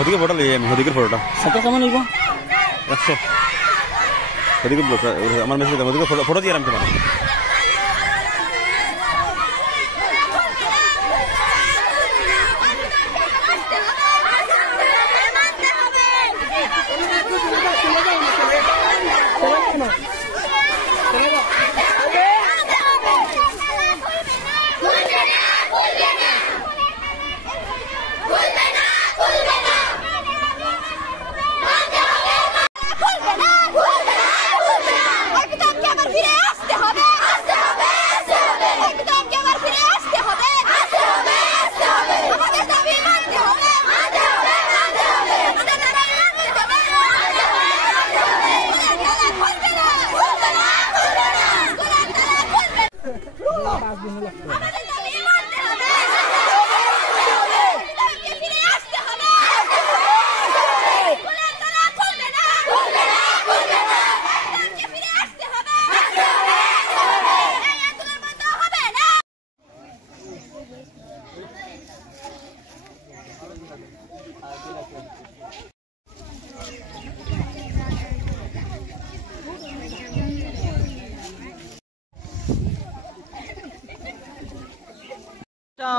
ওদিকে ফটো লিয়ে আমি ওদিকের ফটোটা সেটা কেমন নিব 100 ওদিকে আমার মেসেজ ওদিকে ফটো দিয়ে রাখতে পারি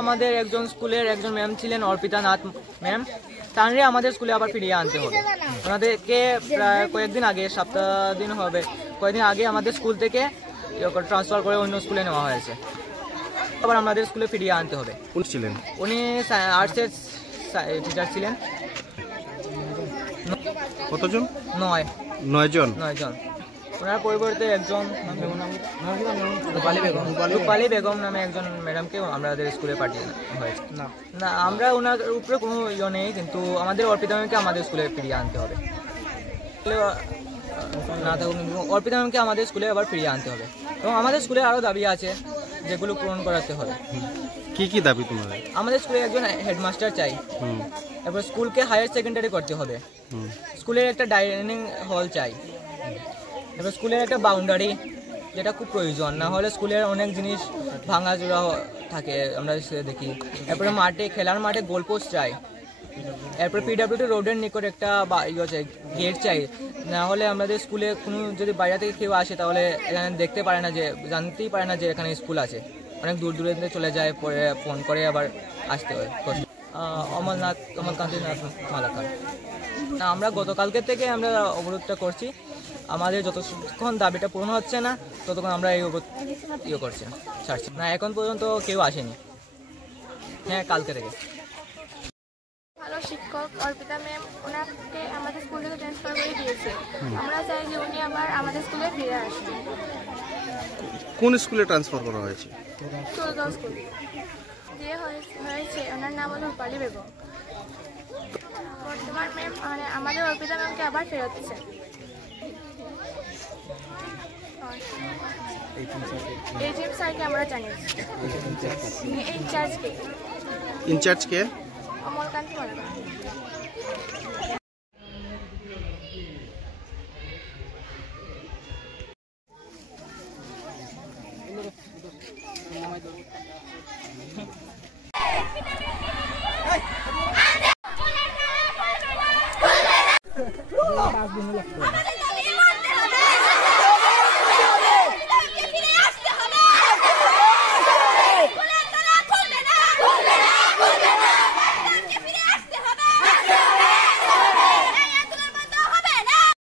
আমাদের একজন স্কুলের একজন ম্যাম ছিলেন অর্পিতা নাথ ম্যাম, তাঁরে আমাদের স্কুলে আবার ফিরিয়ে আনতে হবে। ওনাদেরকে প্রায় কয়েকদিন আগে, সপ্তাহ দিন হবে, কয়েকদিন আগে আমাদের স্কুল থেকে ট্রান্সফার করে অন্য স্কুলে নেওয়া হয়েছে। আবার আমাদের স্কুলে ফিরিয়ে আনতে হবে। কোন ছিলেন? উনি আর্টসের টিচার ছিলেন। কতজন? 9 জন। ওনার পরিবর্তে একজন রূপালী বেগম নামে একজন ম্যাডামকে আমাদের স্কুলে পাঠিয়ে হয়েছে। না, আমরা ওনার উপরে কোনো ইয়ে নেই, কিন্তু আমাদের অর্পিতা ম্যামকে আমাদের স্কুলে ফিরিয়ে আনতে হবে। না থাকুন, অর্পিতা ম্যামকে আমাদের স্কুলে আবার ফিরিয়ে আনতে হবে। এবং আমাদের স্কুলে আরও দাবি আছে যেগুলো পূরণ করাতে হবে। কি কি দাবি তোমাদের? আমাদের স্কুলে একজন হেডমাস্টার চাই, এরপর স্কুলকে হায়ার সেকেন্ডারি করতে হবে, স্কুলের একটা ডাইনিং হল চাই, এবার স্কুলের একটা বাউন্ডারি যেটা খুব প্রয়োজন, না হলে স্কুলের অনেক জিনিস ভাঙাচোরা থাকে আমরা দেখি। এরপরে খেলার মাঠে গোলপোস্ট চাই, এরপরে পিডব্লিউডি রোডের নিকট একটা চাই, গেট চাই, না হলে আমাদের স্কুলে কোনো যদি বাইরে থেকে কেউ আসে তাহলে এখানে দেখতে পারে না, যে জানতেই পারে না যে এখানে স্কুল আছে, অনেক দূর দূরে চলে যায়, পরে ফোন করে আবার আসতে হয়। অমলকান্তিনাথ মালাকার। আমরা গতকালকে থেকে আমরা অবরোধটা করছি, আমাদের যতক্ষণ দাবিটা পূরণ হচ্ছে না ততক্ষণ আমরা এই অবরোধ করছি না, ছাড়ছি না। এখন পর্যন্ত কেউ আসেনি। হ্যাঁ, কালকে থেকে। ভালো শিক্ষক অর্পিতা ম্যাম, ওনাকে আমাদের স্কুল থেকে ট্রান্সফার করে দিয়েছে। আমরা চাই যে উনি আবার আমাদের স্কুলে ফিরে আসবেন। কোন স্কুলে ট্রান্সফার করা হয়েছে? চৌগাঁও স্কুল দিয়ে হয়েছে। ওনার নাম হলো রূপালী বেগম। বর্তমান ম্যাম আমাদের অর্পিতা ম্যামকে আবার ফেরত চাই। এইচএম স্যারকে আমরা জানিয়েছি। ইনচার্জ কে? অমলকান্তি মালাকার।